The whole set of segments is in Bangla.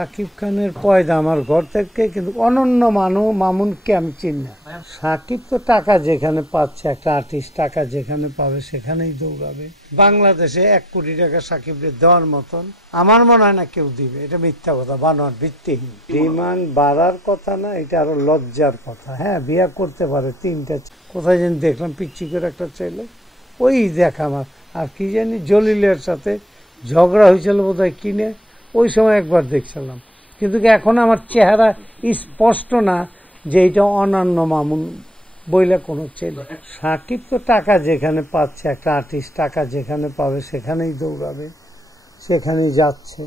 সাকিব খানের পয়দা আমার ঘর থেকে, কিন্তু অনন্য মামুনকে আমি চিনি না। সাকিব তো টাকা যেখানে পাচ্ছে, একটা আর্টিস্ট টাকা যেখানে পাবে সেখানেই দৌড়াবে। বাংলাদেশে 1 কোটি টাকা সাকিবকে দেওয়ার মতন আমার মনে হয় না কেউ দিবে। এটা মিথ্যা কথা, বানোয়ার, ভিত্তিহীন। ডিমান্ড বাড়ার কথা না, এটা আরো লজ্জার কথা। হ্যাঁ, বিয়ে করতে পারে 3টা, কোথায় যেন দেখলাম পিচ্ছি করে একটা ছেলে, ওই দেখা আমার। আর কি জানি জলিলের সাথে ঝগড়া হয়েছিল বোধহয় কিনে, ওই সময় একবার দেখছিলাম। কিন্তু এখন আমার চেহারা স্পষ্ট না যে এটা অনন্য মামুন বইলে কোনো ছেলে। সাকিব তো টাকা যেখানে পাচ্ছে, একটা আর্টিস্ট টাকা যেখানে পাবে সেখানেই দৌড়াবে, সেখানেই যাচ্ছে।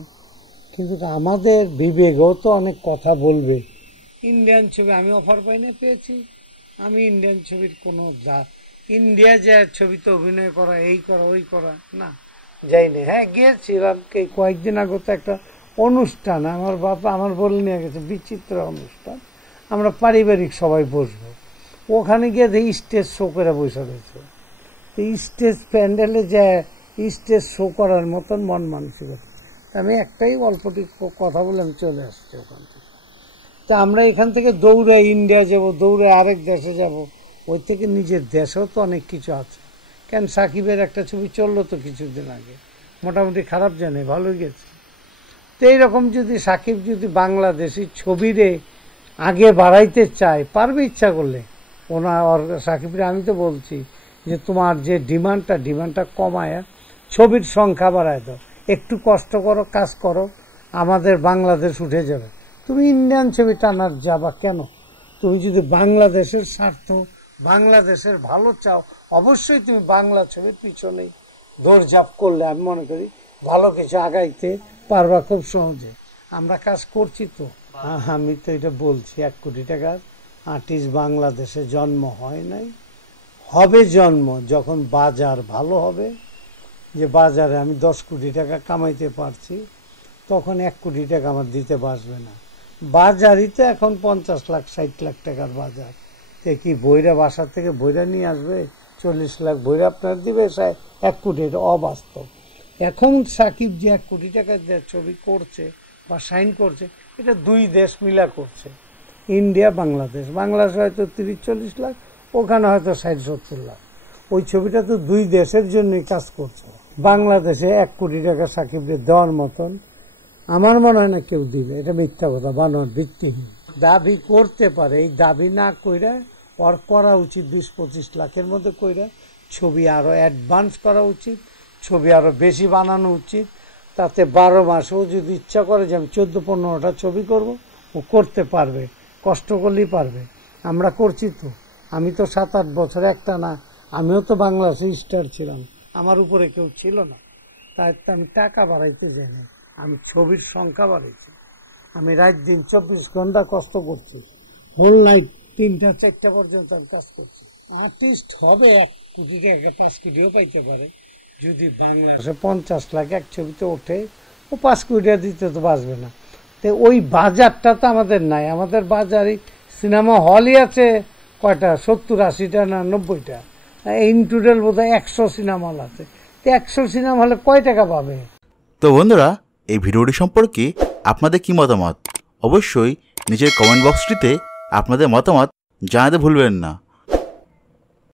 কিন্তু আমাদের বিবেকও তো অনেক কথা বলবে। ইন্ডিয়ান ছবি আমি অফার পাই না, পেয়েছি। আমি ইন্ডিয়ান ছবির কোনো ইন্ডিয়া যে ছবিতে অভিনয় করা, এই করা ওই করা না, যাইনি। হ্যাঁ, গিয়েছিলাম কয়েকদিন আগে তো একটা অনুষ্ঠান, আমার বাবা আমার বলে নিয়ে গেছে, বিচিত্র অনুষ্ঠান। আমরা পারিবারিক সবাই বসবো, ওখানে গিয়ে দেখি স্টেজ শো করে বসে রয়েছে। তো স্টেজ প্যান্ডেলে যে স্টেজ শো করার মতন মন মানসিকতা। আমি একটাই অল্পটি কথা বলে আমি চলে আসছি ওখান থেকে। তা আমরা এখান থেকে দৌড়ে ইন্ডিয়া যাব, দৌড়ে আরেক দেশে যাব, ওই থেকে নিজের দেশেও তো অনেক কিছু আছে। কেন, সাকিবের একটা ছবি চললো তো কিছুদিন আগে, মোটামুটি খারাপ জানে, ভালোই গেছে। তো এইরকম যদি সাকিব যদি বাংলাদেশি ছবিরে আগে বাড়াইতে চায়, পারবে ইচ্ছা করলে। সাকিবরে আমি তো বলছি যে তোমার যে ডিমান্ডটা কমায় ছবির সংখ্যা বাড়ায় দাও, একটু কষ্ট করো, কাজ করো, আমাদের বাংলাদেশ উঠে যাবে। তুমি ইন্ডিয়ান ছবি টানার যাবা কেন? তুমি যদি বাংলাদেশের স্বার্থ, বাংলাদেশের ভালো চাও, অবশ্যই তুমি বাংলা ছবির পিছনেই দৌড়ঝাঁপ করলে আমি মনে করি ভালো কিছু আগাইতে পারবা খুব সহজে। আমরা কাজ করছি তো। আমি তো এটা বলছি, 1 কোটি টাকার আর্টিস্ট বাংলাদেশে জন্ম হয় নাই, হবে জন্ম যখন বাজার ভালো হবে, যে বাজারে আমি 10 কোটি টাকা কামাইতে পারছি, তখন 1 কোটি টাকা আমার দিতে বাসবে না। বাজারই তো এখন 50 লাখ 60 লাখ টাকার বাজার। কি বইরা বাসার থেকে বইরা নিয়ে আসবে 40 লাখ বইরা আপনার দিবে 1 কোটি? এটা অবাস্তব। এখন সাকিব যে 1 কোটি টাকা ছবি করছে বা সাইন করছে, এটা 2 দেশ মিলা করছে, ইন্ডিয়া বাংলাদেশ। বাংলাদেশ হয়তো 30-40 লাখ, ওখানে হয়তো 60-70 লাখ। ওই ছবিটা তো 2 দেশের জন্যই কাজ করছে। বাংলাদেশে 1 কোটি টাকা সাকিবকে দেওয়ার মতন আমার মনে হয় না কেউ দিবে। এটা মিথ্যা কথা, বানোয়ার, ভিত্তিহীন। দাবি করতে পারে, এই দাবি না কইরা ওর করা উচিত 20-25 লাখের মধ্যে কইরা ছবি আরো অ্যাডভান্স করা উচিত, ছবি আরো বেশি বানানো উচিত। তাতে 12 মাসেও যদি ইচ্ছা করে যে আমি 14-15টা ছবি করব, ও করতে পারবে, কষ্ট করলেই পারবে। আমরা করছি তো। আমি তো 7-8 বছর একটা না, আমিও তো বাংলাদেশে স্টার ছিলাম, আমার উপরে কেউ ছিল না। তাই তো আমি টাকা বাড়াইতে যাই না, আমি ছবির সংখ্যা বাড়াইছি। আমি রাত দিন 24 ঘন্টা কষ্ট করছি, হোল নাইট 3টা-4টা পর্যন্ত আমি কাজ করছি। আর্টিস্ট হবে 1 কোটি টাকা, 5 কোটিও পাইতে পারে যদি বাংলাদেশে 50 লাখ এক ছবিতে ওঠে, ও 5 কোটি দিতে তো বাঁচবে না। তো ওই বাজারটা তো আমাদের নাই। আমাদের বাজারে সিনেমা হলই আছে কয়টা, 70-80টা না 90টা। ইন টোটাল বোধহয় 100 সিনেমা হল আছে। তো 100 সিনেমা হলে কয় টাকা পাবে? তো বন্ধুরা, এই ভিডিওটি সম্পর্কে আপনাদের কি মতামত? অবশ্যই নিচের কমেন্ট বক্সটিতে আপনাদের মতামত জানাতে ভুলবেন না।